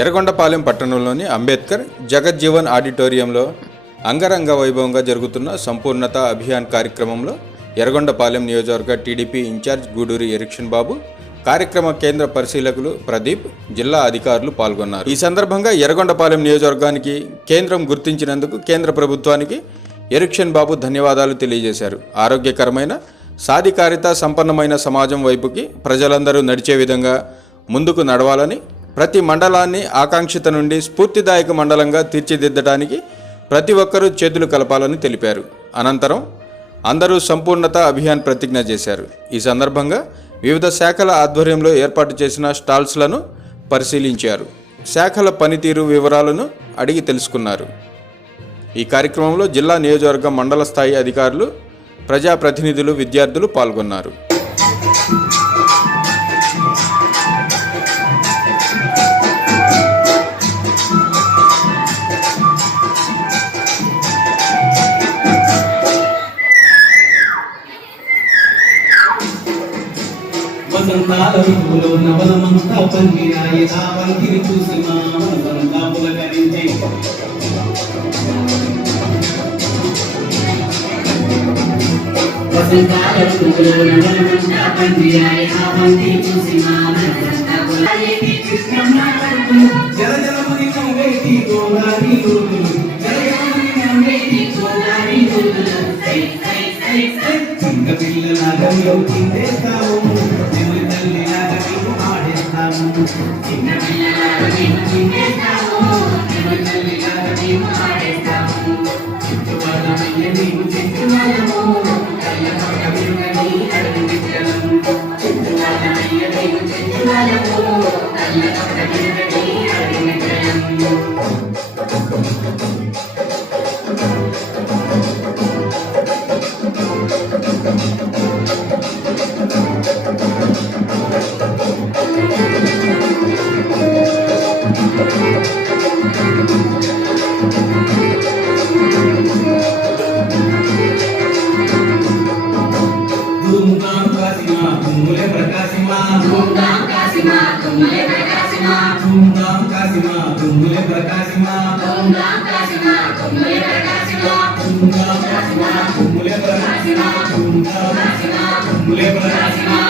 ఎర్రగొండపాలెం పట్టణంలోని అంబేద్కర్ జగజ్జీవన్ ఆడిటోరియంలో అంగరంగ వైభవంగా జరుగుతున్న సంపూర్ణత అభియాన్ కార్యక్రమంలో ఎర్రగొండపాలెం నియోజకవర్గ టీడీపీ ఇన్ఛార్జ్ గూడూరి ఎరిక్షన్ బాబు, కార్యక్రమ కేంద్ర పరిశీలకులు ప్రదీప్, జిల్లా అధికారులు పాల్గొన్నారు. ఈ సందర్భంగా ఎర్రగొండపాలెం నియోజకవర్గానికి కేంద్రం గుర్తించినందుకు కేంద్ర ప్రభుత్వానికి ఎరిక్షన్ బాబు ధన్యవాదాలు తెలియజేశారు. ఆరోగ్యకరమైన, సాధికారిత, సంపన్నమైన సమాజం వైపుకి ప్రజలందరూ నడిచే విధంగా ముందుకు నడవాలని, ప్రతి మండలాన్ని ఆకాంక్షిత నుండి స్ఫూర్తిదాయక మండలంగా తీర్చిదిద్దడానికి ప్రతి ఒక్కరూ చేతులు కలపాలని తెలిపారు. అనంతరం అందరూ సంపూర్ణత అభియాన్ ప్రతిజ్ఞ చేశారు. ఈ సందర్భంగా వివిధ శాఖల ఆధ్వర్యంలో ఏర్పాటు చేసిన స్టాల్స్లను పరిశీలించారు. శాఖల పనితీరు వివరాలను అడిగి తెలుసుకున్నారు. ఈ కార్యక్రమంలో జిల్లా, నియోజకవర్గ, మండల స్థాయి అధికారులు, ప్రజాప్రతినిధులు, విద్యార్థులు పాల్గొన్నారు. వసంతాలలో నవనమంతా పందిరాయి ఆ పందిరి చూసి మా మనసంతా పులకరించే. వసంతాలలో నవనమంతా పందిరాయి ఆ పందిరి చూసి మా మనసంతా పులకరించే. కృష్ణమ్మ జల జలమని నవ్వేటి గోదావరి రోజులు, జల జలమని నవ్వేటి గోదావరి రోజులు. చిన్న పిల్లల గమ్యం చిందేస్తాము, చిన్న పిల్లలాగా మేము చిందేస్తాము, తల్లిలాగా మేము ఆడేస్తాము. చిట్టువాళ్ళమయ్య మేము చిట్టువాళ్ళము, కళ్ళ పక్క విరుగని అడుగు బిడ్డలము. చిట్టువాళ్ళమయ్య మేము చిట్టువాళ్ళము, కళ్ళ పక్క విరుగని అడుగు బిడ్డలము. తుమ్ములే ప్రకాశిమా, ధూమ్ధాం కాశిమా, తుమ్ములే ప్రకాశిమా, ధూమ్ధాం కాశిమా, తుమ్ములే ప్రకాశిమా, ధూమ్ధాం కాశిమా, తుమ్ములే ప్రకాశిమా, ధూమ్ధాం కాశిమా, తుమ్ములే ప్రకాశిమా, ధూమ్ధాం కాశిమా, తుమ్ములే ప్రకాశిమా.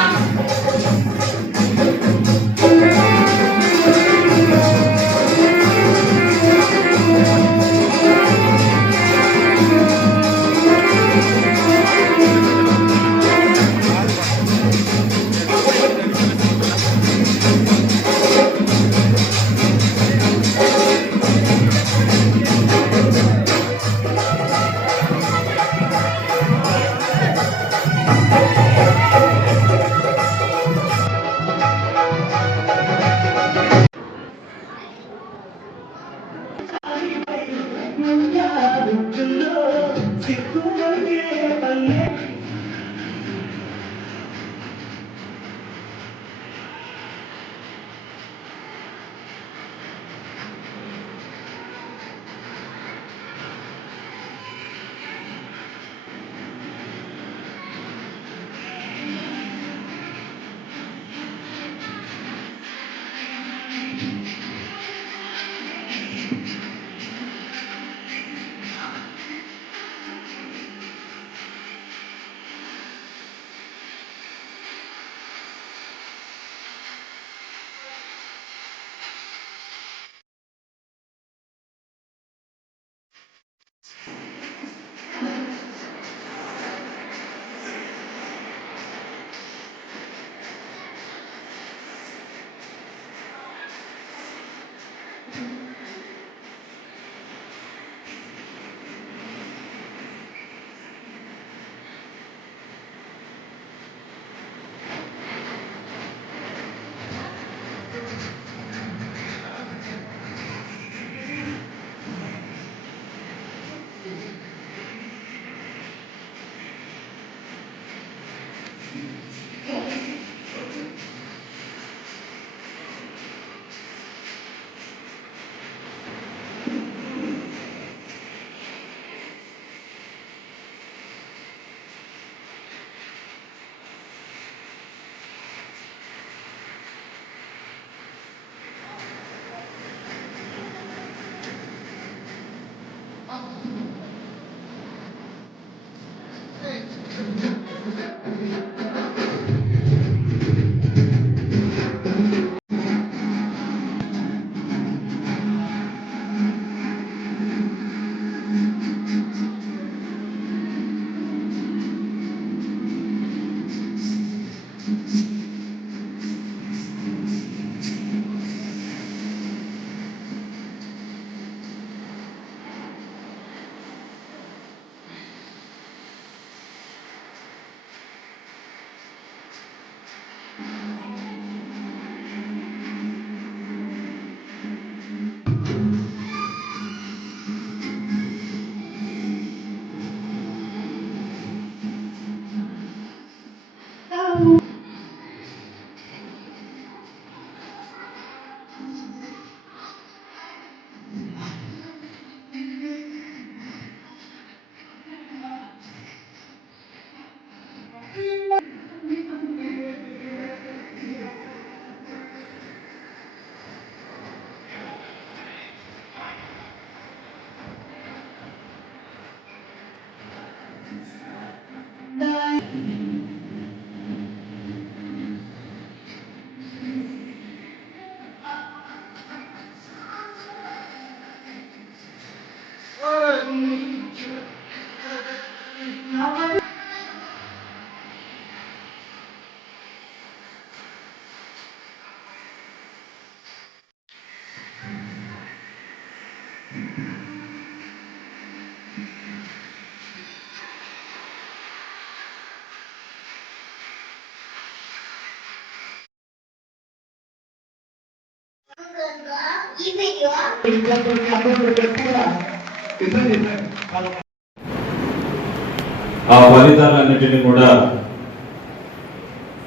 ఆ ఫలితాలన్నిటినీ కూడా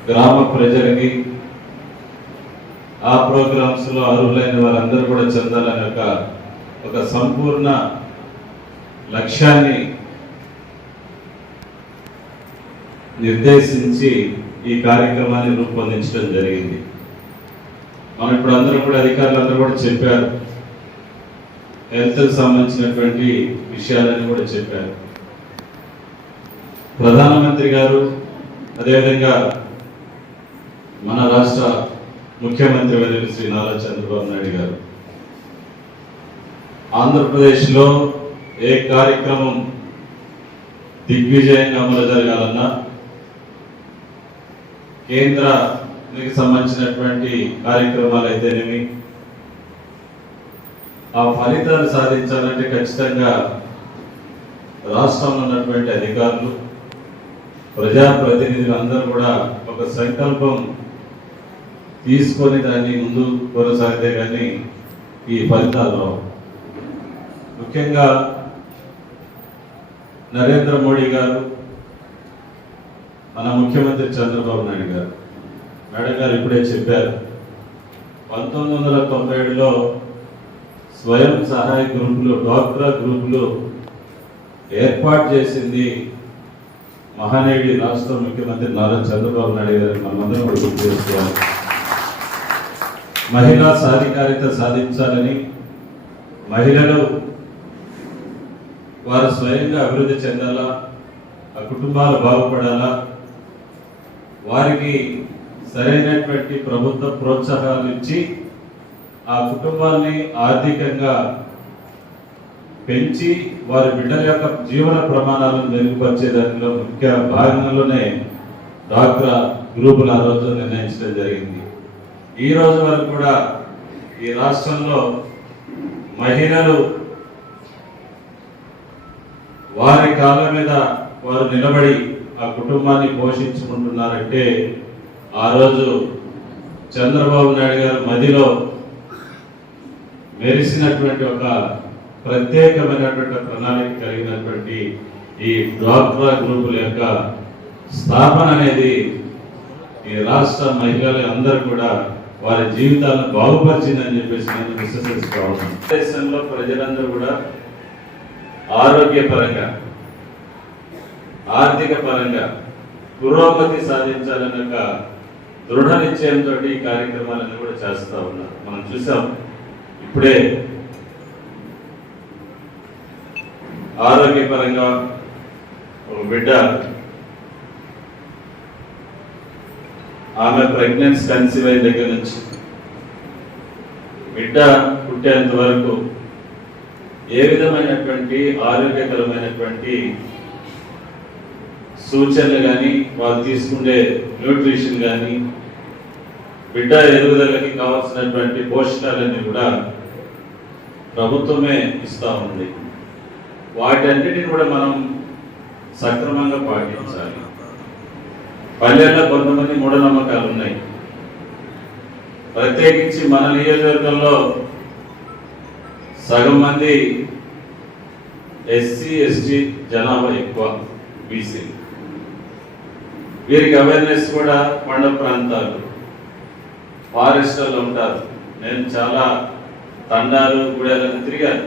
గ్రామ ప్రజలకి ఆ ప్రోగ్రామ్స్ లో అర్హులైన వారందరూ కూడా చెందాలనే ఒక సంపూర్ణ లక్ష్యాన్ని నిర్దేశించి ఈ కార్యక్రమాన్ని రూపొందించడం జరిగింది. మనం ఇప్పుడు అందరూ కూడా అధికారులందరూ కూడా చెప్పారు, హెల్త్ సంబంధించినటువంటి విషయాలని కూడా చెప్పారు. ప్రధానమంత్రి గారు అదేవిధంగా మన రాష్ట్ర ముఖ్యమంత్రి వర్యులు శ్రీ నారా చంద్రబాబు నాయుడు గారు ఆంధ్రప్రదేశ్లో ఏ కార్యక్రమం దిగ్విజయంగా అమలు జరగాలన్నా కేంద్రానికి సంబంధించినటువంటి కార్యక్రమాలు అయితేనేమి ఆ ఫలితాలు సాధించాలంటే ఖచ్చితంగా రాష్ట్రంలో ఉన్నటువంటి అధికారులు ప్రజాప్రతినిధులు అందరూ కూడా ఒక సంకల్పం తీసుకొని దాన్ని ముందు కొనసాగితే కానీ ఈ ఫలితాలు రావు. ముఖ్యంగా నరేంద్ర మోడీ గారు, మన ముఖ్యమంత్రి చంద్రబాబు నాయుడు గారు, మేడం గారు ఇప్పుడే చెప్పారు, 1997లో స్వయం సహాయ గ్రూపులు, డ్వాక్రా గ్రూపులు ఏర్పాటు చేసింది మహానేడి రాష్ట్ర ముఖ్యమంత్రి నారా చంద్రబాబు నాయుడు గారు. మనమందరం కూడా గుర్తు చేసుకోవాలి. మహిళా సాధికారిత సాధించాలని, మహిళలు వారు స్వయంగా అభివృద్ధి చెందాలా, ఆ కుటుంబాలు బాగుపడాలా, వారికి సరైనటువంటి ప్రభుత్వ ప్రోత్సాహాలు ఇచ్చి ఆ కుటుంబాన్ని ఆర్థికంగా పెంచి వారి బిడ్డల యొక్క జీవన ప్రమాణాలను మెరుగుపరిచే దానిలో ముఖ్య భాగంలోనే డ్వాక్రా గ్రూపులు ఆ రోజు నిర్ణయించడం జరిగింది. ఈ రోజు వరకు కూడా ఈ రాష్ట్రంలో మహిళలు వారి కాళ్ళ మీద వారు నిలబడి ఆ కుటుంబాన్ని పోషించుకుంటున్నారంటే ఆ రోజు చంద్రబాబు నాయుడు గారు మదిలో మెరిసినటువంటి ఒక ప్రత్యేకమైనటువంటి ప్రణాళిక కలిగినటువంటి ఈ డ్వాక్రా గ్రూపుల యొక్క స్థాపన అనేది ఈ రాష్ట్ర మహిళలు అందరూ కూడా వారి జీవితాలను బాగుపరిచిందని చెప్పేసి నేను విశ్వసిస్తున్నాను. దేశంలో ప్రజలందరూ కూడా ఆరోగ్యపరంగా, ఆర్థిక పరంగా పురోగతి సాధించాలన్న ఒక దృఢ నిశ్చయంతో ఈ కార్యక్రమాలను కూడా చేస్తూ ఉన్నారు. మనం చూసాం ఇప్పుడే ఆరోగ్యపరంగా ఒక బిడ్డ ఆమె ప్రెగ్నెన్సీ కన్సీవ్ అయిన దగ్గర నుంచి బిడ్డ పుట్టేంత వరకు ఏ విధమైనటువంటి ఆరోగ్యకరమైనటువంటి సూచనలు కానీ, వాళ్ళు తీసుకునే న్యూట్రిషన్ కానీ, బిడ్డ ఎదుగుదలకి కావాల్సినటువంటి పోషకాలన్నీ కూడా ప్రభుత్వమే ఇస్తూ ఉంది. వాటన్నిటిని కూడా మనం సక్రమంగా పాటించాలి. పల్లెల్లో కొంతమంది మూఢనమ్మకాలు ఉన్నాయి. ప్రత్యేకించి మన నియోజకవర్గంలో సగం మంది ఎస్సీ ఎస్టీ జనాభా ఎక్కువ, బీసీ. వీరికి అవేర్నెస్ కూడా కొండ ప్రాంతాలు, ఫారెస్ట్లో ఉంటారు. నేను చాలా తండాలు గుడాలను తిరిగాను.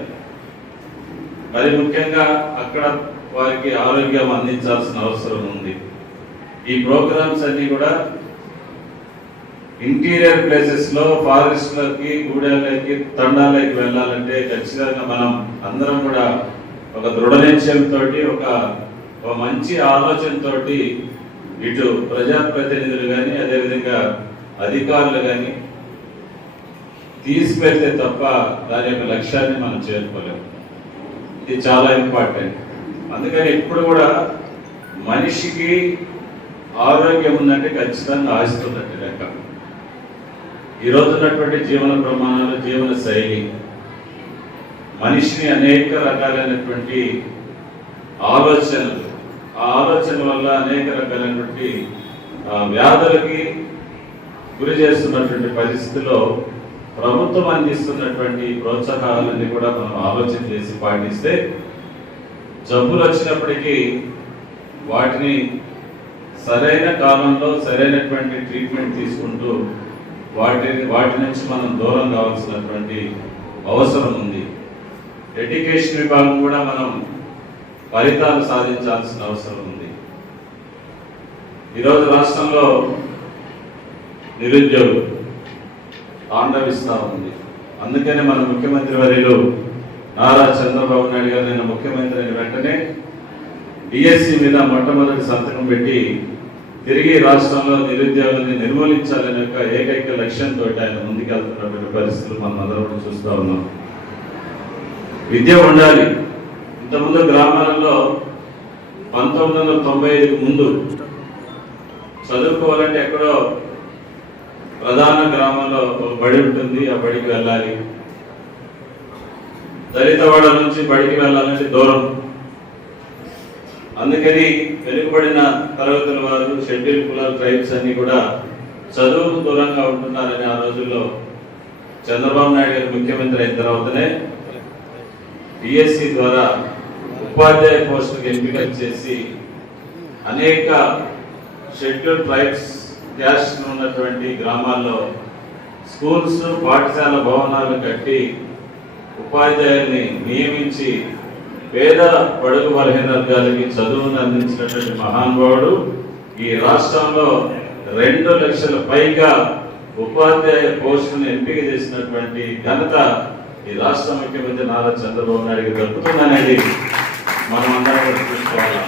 మరి ముఖ్యంగా అక్కడ వారికి ఆరోగ్యం అందించాల్సిన అవసరం ఉంది. ఈ ప్రోగ్రామ్స్ అన్ని కూడా ఇంటీరియర్ ప్లేసెస్ లో ఫారెస్ట్లకి గూడెలకి తండాలకి వెళ్ళాలంటే ఖచ్చితంగా మనం అందరం కూడా ఒక దృఢ నిశ్చయంతో ఒక మంచి ఆలోచనతోటి ఇటు ప్రజాప్రతినిధులు కానీ అదేవిధంగా అధికారులు కానీ తీసుకెళ్తే తప్ప దాని యొక్క లక్ష్యాన్ని మనం చేరుకోలేము. ఇది చాలా ఇంపార్టెంట్. అందుకని ఇప్పుడు కూడా మనిషికి ఆరోగ్యం ఉందంటే ఖచ్చితంగా ఆశిస్తున్నట్టు లెక్క. ఈ రోజు ఉన్నటువంటి జీవన ప్రమాణాలు, జీవన శైలి మనిషిని అనేక రకాలైనటువంటి ఆలోచనలు, ఆ ఆలోచన వల్ల అనేక రకాలైనటువంటి వ్యాధులకి గురి చేస్తున్నటువంటి పరిస్థితిలో ప్రభుత్వం అందిస్తున్నటువంటి ప్రోత్సాహాలన్నీ కూడా మనం ఆలోచన చేసి పాటిస్తే జబ్బులు వచ్చినప్పటికీ వాటిని సరైన కాలంలో సరైనటువంటి ట్రీట్మెంట్ తీసుకుంటూ వాటి నుంచి మనం దూరం కావాల్సినటువంటి అవసరం ఉంది. ఎడ్యుకేషన్ విభాగం కూడా మనం ఫలితాలు సాధించాల్సిన అవసరం ఉంది. ఈరోజు రాష్ట్రంలో నిరుద్యోగం తాండవిస్తూ ఉంది. అందుకనే మన ముఖ్యమంత్రి వర్యులు నారా చంద్రబాబు నాయుడు గారు నిన్న ముఖ్యమంత్రి అయిన వెంటనే డిఎస్సి మీద మొట్టమొదటి సంతకం పెట్టి తిరిగి రాష్ట్రంలో నిరుద్యోగాన్ని నిర్మూలించాలనే ఒక ఏకైక లక్ష్యంతో ఆయన ముందుకెళ్తున్నటువంటి పరిస్థితులు మనం అందరం చూస్తూ ఉన్నాం. విద్య ఉండాలి. ఇంతకుముందు గ్రామాలలో 1995 ముందు చదువుకోవాలంటే ఎక్కడో ప్రధాన గ్రామంలో ఒక బడి ఉంటుంది, ఆ బడికి వెళ్ళాలి. దళితవాడ నుంచి బడికి వెళ్ళాలంటే దూరం. అందుకని వెనుకబడిన తరగతుల వారు, షెడ్యూల్ కులాల ట్రైబ్స్ అన్ని కూడా చదువుకు దూరంగా ఉంటున్నారని ఆ రోజుల్లో చంద్రబాబు నాయుడు గారు ముఖ్యమంత్రి అయిన తర్వాతనే డిఎస్సి ద్వారా ఉపాధ్యాయ పోస్టులకు ఎంపిక చేసి అనేక షెడ్యూల్ ట్రైబ్స్ క్యాస్ట్ ఉన్నటువంటి గ్రామాల్లో స్కూల్స్, పాఠశాల భవనాలు కట్టి ఉపాధ్యాయుల్ని నియమించి పేద బడుగు బలహీన వర్గాలకి చదువును అందించినటువంటి మహానుభావుడు. ఈ రాష్ట్రంలో 2 లక్షల పైగా ఉపాధ్యాయ పోస్టులను ఎంపిక చేసినటువంటి ఘనత ఈ రాష్ట్ర ముఖ్యమంత్రి నారా చంద్రబాబు నాయుడు దక్కుతుందనేది మనం అందరం చూసుకోవాలి.